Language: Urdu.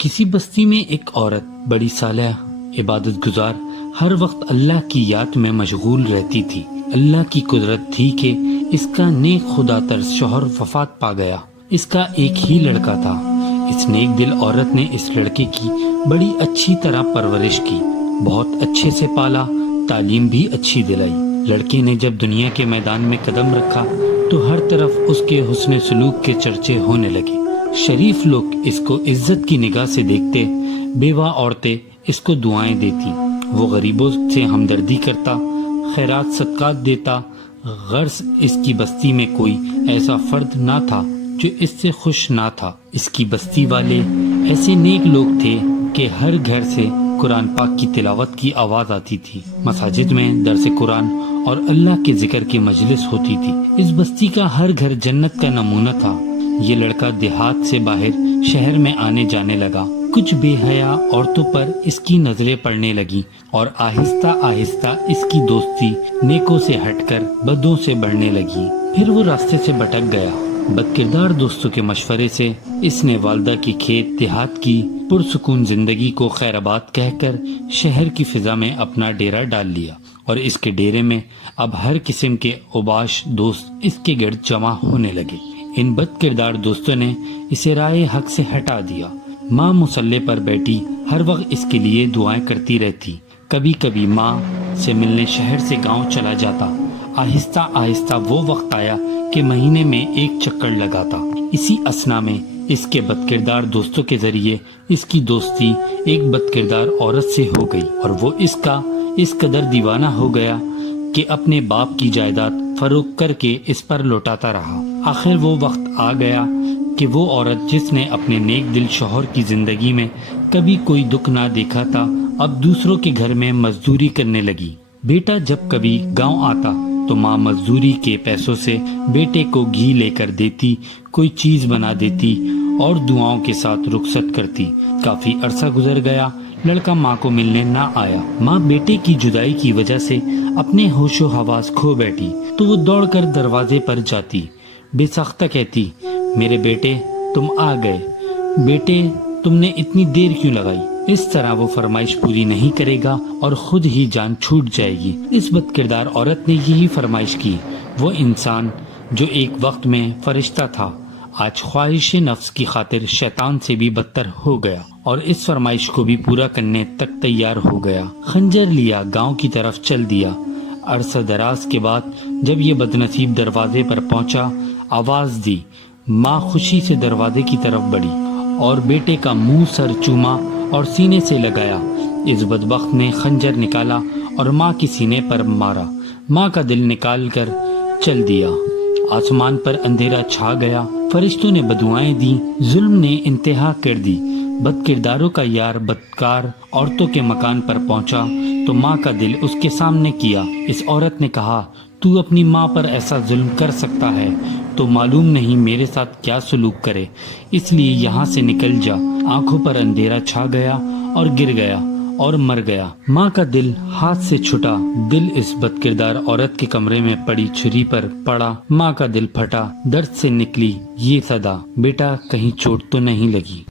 کسی بستی میں ایک عورت بڑی صالحہ عبادت گزار ہر وقت اللہ کی یاد میں مشغول رہتی تھی۔ اللہ کی قدرت تھی کہ اس کا نیک خدا ترس شوہر وفات پا گیا۔ اس کا ایک ہی لڑکا تھا۔ اس نیک دل عورت نے اس لڑکے کی بڑی اچھی طرح پرورش کی، بہت اچھے سے پالا، تعلیم بھی اچھی دلائی۔ لڑکے نے جب دنیا کے میدان میں قدم رکھا تو ہر طرف اس کے حسن سلوک کے چرچے ہونے لگے۔ شریف لوگ اس کو عزت کی نگاہ سے دیکھتے، بیوہ عورتیں اس کو دعائیں دیتی، وہ غریبوں سے ہمدردی کرتا، خیرات صدقات دیتا۔ غرض اس کی بستی میں کوئی ایسا فرد نہ تھا جو اس سے خوش نہ تھا۔ اس کی بستی والے ایسے نیک لوگ تھے کہ ہر گھر سے قرآن پاک کی تلاوت کی آواز آتی تھی، مساجد میں درس قرآن اور اللہ کے ذکر کی مجلس ہوتی تھی۔ اس بستی کا ہر گھر جنت کا نمونہ تھا۔ یہ لڑکا دیہات سے باہر شہر میں آنے جانے لگا۔ کچھ بے حیا عورتوں پر اس کی نظریں پڑنے لگی اور آہستہ آہستہ اس کی دوستی نیکوں سے ہٹ کر بدوں سے بڑھنے لگی۔ پھر وہ راستے سے بھٹک گیا۔ بد کردار دوستوں کے مشورے سے اس نے والدہ کی کھیت دیہات کی پرسکون زندگی کو خیر آباد کہہ کر شہر کی فضا میں اپنا ڈیرا ڈال لیا، اور اس کے ڈیرے میں اب ہر قسم کے اوباش دوست اس کے گرد جمع ہونے لگے۔ ان بد کردار دوستوں نے اسے رائے حق سے ہٹا دیا۔ ماں مصلے پر بیٹھی ہر وقت اس کے لیے دعائیں کرتی رہتی۔ کبھی کبھی ماں سے ملنے شہر سے گاؤں چلا جاتا۔ آہستہ آہستہ وہ وقت آیا کہ مہینے میں ایک چکر لگاتا۔ اسی اثنا میں اس کے بد کردار دوستوں کے ذریعے اس کی دوستی ایک بد کردار عورت سے ہو گئی، اور وہ اس قدر دیوانہ ہو گیا کہ اپنے باپ کی جائیداد فروخت کر کے اس پر لوٹاتا رہا۔ آخر وہ وقت آ گیا کہ وہ عورت جس نے اپنے نیک دل شوہر کی زندگی میں کبھی کوئی دکھ نہ دیکھا تھا، اب دوسروں کے گھر میں مزدوری کرنے لگی۔ بیٹا جب کبھی گاؤں آتا تو ماں مزدوری کے پیسوں سے بیٹے کو گھی لے کر دیتی، کوئی چیز بنا دیتی اور دعاؤں کے ساتھ رخصت کرتی۔ کافی عرصہ گزر گیا، لڑکا ماں کو ملنے نہ آیا۔ ماں بیٹے کی جدائی کی وجہ سے اپنے ہوش و حواس کھو بیٹھی تو وہ دوڑ کر دروازے پر جاتی، بے ساختہ کہتی، میرے بیٹے تم آ گئے، بیٹے تم نے اتنی دیر کیوں لگائی؟ اس طرح وہ فرمائش پوری نہیں کرے گا اور خود ہی جان چھوٹ جائے گی۔ اس بد کردار عورت نے یہی فرمائش کی۔ وہ انسان جو ایک وقت میں فرشتہ تھا، آج خواہش نفس کی خاطر شیطان سے بھی بدتر ہو گیا، اور اس فرمائش کو بھی پورا کرنے تک تیار ہو گیا۔ خنجر لیا، گاؤں کی طرف چل دیا۔ عرصہ دراز کے بعد جب یہ بدنصیب دروازے پر پہنچا، آواز دی۔ ماں خوشی سے دروازے کی طرف بڑھی اور بیٹے کا منہ سر چوما اور سینے سے لگایا۔ اس بدبخت نے خنجر نکالا اور ماں کے سینے پر مارا۔ ماں کا دل نکال کر چل دیا۔ آسمان پر اندھیرا چھا گیا، فرشتوں نے بددعائیں دیں، ظلم نے انتہا کر دی۔ بد کرداروں کا یار بدکار عورتوں کے مکان پر پہنچا تو ماں کا دل اس کے سامنے کیا۔ اس عورت نے کہا، تو اپنی ماں پر ایسا ظلم کر سکتا ہے تو معلوم نہیں میرے ساتھ کیا سلوک کرے، اس لیے یہاں سے نکل جا۔ آنکھوں پر اندھیرا چھا گیا اور گر گیا اور مر گیا۔ ماں کا دل ہاتھ سے چھٹا، دل اس بد کردار عورت کے کمرے میں پڑی چھری پر پڑا۔ ماں کا دل پھٹا، درد سے نکلی یہ صدا، بیٹا کہیں چوٹ تو نہیں لگی؟